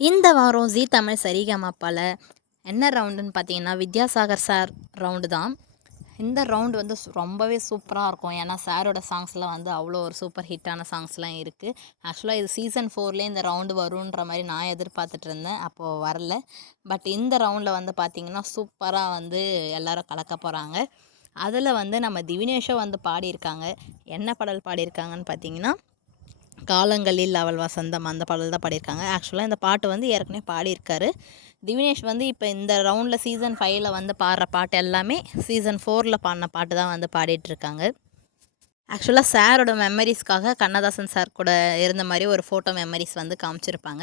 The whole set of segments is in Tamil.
இந்த வாரம் ஜீ தமிழ் சரிகமாப்பால் என்ன ரவுண்டுன்னு பார்த்தீங்கன்னா வித்யாசாகர் சார் ரவுண்டு தான். இந்த ரவுண்டு வந்து ரொம்பவே சூப்பராக இருக்கும். ஏன்னா சாரோட சாங்ஸ்லாம் வந்து அவ்வளோ ஒரு சூப்பர் ஹிட்டான சாங்ஸ்லாம் இருக்குது ஆக்சுவலாக இது சீசன் ஃபோர்லேயே இந்த ரவுண்டு வருன்ற மாதிரி நான் எதிர்பார்த்துட்டு இருந்தேன். அப்போது வரல. பட் இந்த ரவுண்டில் வந்து பார்த்திங்கன்னா சூப்பராக வந்து எல்லோரும் கலக்க போகிறாங்க அதில் வந்து நம்ம திவினேஷும் வந்து பாடியிருக்காங்க. என்ன பாடல் பாடியிருக்காங்கன்னு பார்த்தீங்கன்னா காலங்களில் அவள் வசந்தம் அந்த பாடல் தான் பாடியிருக்காங்க. ஆக்சுவலாக இந்த பாட்டு வந்து ஏற்கனவே பாடியிருக்காரு. திவினேஷ் வந்து இப்போ இந்த ரவுண்டில் சீசன் ஃபைவ்ல வந்து பாடுற பாட்டு எல்லாமே சீசன் ஃபோரில் பாடின பாட்டு தான் வந்து பாடிட்டு இருக்காங்க ஆக்சுவலாக சாரோட மெமரிஸ்க்காக கண்ணதாசன் சார் கூட இருந்த மாதிரி ஒரு ஃபோட்டோ மெமரிஸ் வந்து காமிச்சிருப்பாங்க.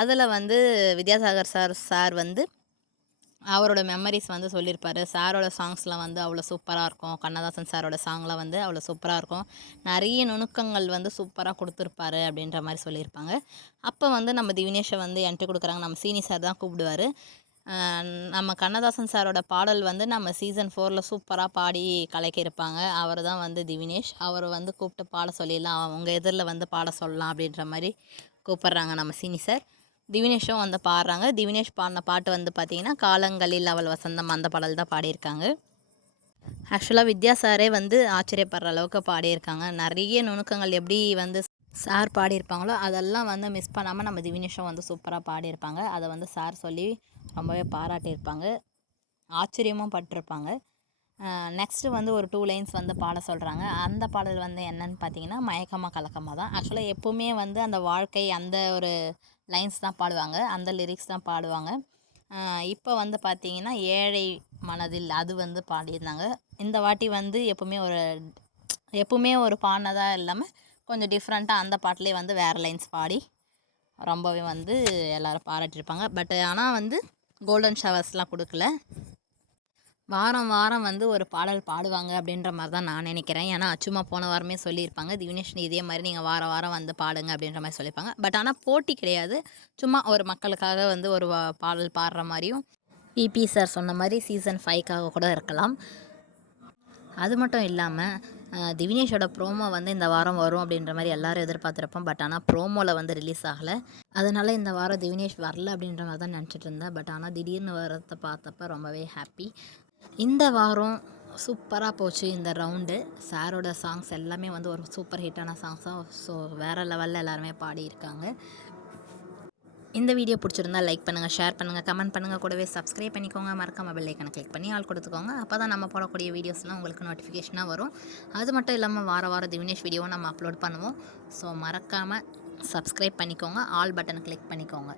அதில் வந்து வித்யாசாகர் சார் சார் வந்து அவரோட மெமரிஸ் வந்து சொல்லியிருப்பார். சாரோட சாங்ஸ்லாம் வந்து அவ்வளோ சூப்பராக இருக்கும். கண்ணதாசன் சாரோட சாங்லாம் வந்து அவ்வளோ சூப்பராக இருக்கும். நிறைய நுணுக்கங்கள் வந்து சூப்பராக கொடுத்துருப்பாரு அப்படின்ற மாதிரி சொல்லியிருப்பாங்க. அப்போ வந்து நம்ம திவினேஷை வந்து என்ட்ரி கொடுக்குறாங்க. நம்ம சீனி சார் தான் கூப்பிடுவார். நம்ம கண்ணதாசன் சாரோட பாடல் வந்து நம்ம சீசன் ஃபோரில் சூப்பராக பாடி கலக்கியிருப்பாங்க அவர் தான் வந்து திவினேஷ். அவர் வந்து கூப்பிட்டு பாட சொல்லிடலாம். அவங்க எதிரில் வந்து பாட சொல்லலாம் அப்படின்ற மாதிரி கூப்பிட்றாங்க நம்ம சீனி சார் திவினேஷும் வந்து பாடுறாங்க. திவினேஷ் பாடின பாட்டு வந்து பார்த்திங்கன்னா காலங்களில் அவள் வசந்தம் அந்த பாடல் தான் பாடியிருக்காங்க. ஆக்சுவலாக வித்யா சாரே வந்து ஆச்சரியப்படுற அளவுக்கு பாடியிருக்காங்க. நிறைய நுணுக்கங்கள் எப்படி வந்து சார் பாடியிருப்பாங்களோ அதெல்லாம் வந்து மிஸ் பண்ணாமல் நம்ம திவினேஷும் வந்து சூப்பராக பாடியிருப்பாங்க. அதை வந்து சார் சொல்லி ரொம்பவே பாராட்டியிருப்பாங்க. ஆச்சரியமும் பட்டிருப்பாங்க. நெக்ஸ்ட்டு வந்து ஒரு டூ லைன்ஸ் வந்து பாட சொல்கிறாங்க அந்த பாடல் வந்து என்னன்னு பார்த்தீங்கன்னா மயக்கமாக கலக்கமாக தான். ஆக்சுவலாக எப்போவுமே வந்து அந்த வாழ்க்கை அந்த ஒரு லைன்ஸ் தான் பாடுவாங்க. அந்த லிரிக்ஸ் தான் பாடுவாங்க. இப்போ வந்து பார்த்தீங்கன்னா ஏழை மனதில் அது வந்து பாடியிருந்தாங்க. இந்த வாட்டி வந்து எப்போவுமே ஒரு எப்போவுமே ஒரு பாடினதாக இல்லாமல் கொஞ்சம் டிஃப்ரெண்ட்டாக அந்த பாட்டிலே வந்து வேறு லைன்ஸ் பாடி ரொம்பவே வந்து எல்லோரும் பாராட்டியிருப்பாங்க. பட் ஆனால் வந்து கோல்டன் ஷவர்ஸ்லாம் கொடுக்கல. வாரம் வாரம் வந்து ஒரு பாடல் பாடுவாங்க அப்படின்ற மாதிரி தான் நான் நினைக்கிறேன். ஏன்னா அச்சுமா போன வாரமே சொல்லியிருப்பாங்க. திவினேஷ் இதே மாதிரி நீங்கள் வாரம் வாரம் வந்து பாடுங்க அப்படின்ற மாதிரி சொல்லியிருப்பாங்க. பட் ஆனால் போட்டி கிடையாது. சும்மா ஒரு மக்களுக்காக வந்து ஒரு வா- பாடல் பாடுற மாதிரியும் பிபி சார் சொன்ன மாதிரி சீசன் ஃபைவ்க்காக கூட இருக்கலாம். அது மட்டும் இல்லாமல் திவினேஷோட ப்ரோமோ வந்து இந்த வாரம் வரும் அப்படின்ற மாதிரி எல்லாரும் எதிர்பார்த்துருப்போம். பட் ஆனால் ப்ரோமோவில் வந்து ரிலீஸ் ஆகலை. அதனால் இந்த வாரம் திவினேஷ் வரல அப்படின்ற மாதிரி தான் நினச்சிட்டு இருந்தேன். பட் ஆனால் திடீர்னு வரத்தை பார்த்தப்ப ரொம்பவே ஹாப்பி இந்த வாரம் சூப்பராக போச்சு இந்த ரவுண்டு சாரோட சாங்ஸ் எல்லாமே வந்து ஒரு சூப்பர் ஹிட்டான சாங்ஸாக ஸோ வேறு லெவலில் எல்லாருமே பாடியிருக்காங்க இந்த வீடியோ பிடிச்சிருந்தா லைக் பண்ணுங்கள் ஷேர் பண்ணுங்கள் கமெண்ட் பண்ணுங்கள் கூடவே சப்ஸ்கிரைப் பண்ணிக்கோங்க. மறக்காம பெல் ஐக்கனை கிளிக் பண்ணி ஆள் கொடுத்துக்கோங்க. அப்போ தான் நம்ம போடக்கூடிய வீடியோஸ்லாம் உங்களுக்கு நோட்டிஃபிகேஷனாக வரும். அது மட்டும் இல்லாமல் வார வாரம் திவினேஷ் வீடியோவும் நம்ம அப்லோட் பண்ணுவோம். ஸோ மறக்காமல் சப்ஸ்கிரைப் பண்ணிக்கோங்க. ஆல் பட்டனை கிளிக் பண்ணிக்கோங்க.